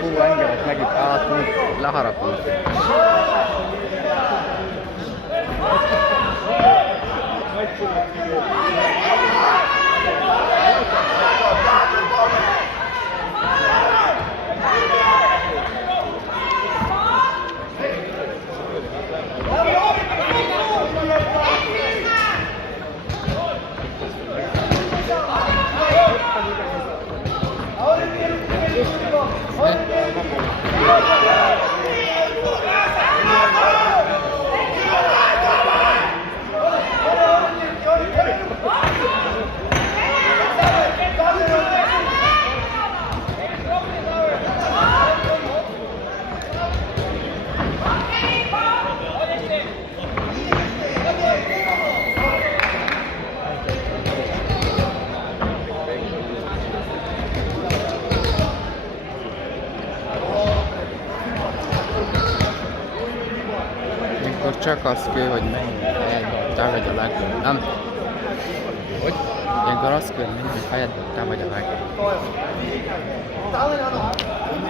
Hú, engedek meg itt állatunk, leharapunk. Akkor csak az kell, hogy mennyi helyedben te vagy a legjobb, nem? Hogy? Ilyenkor az kell, hogy mennyi helyedben te vagy a legjobb.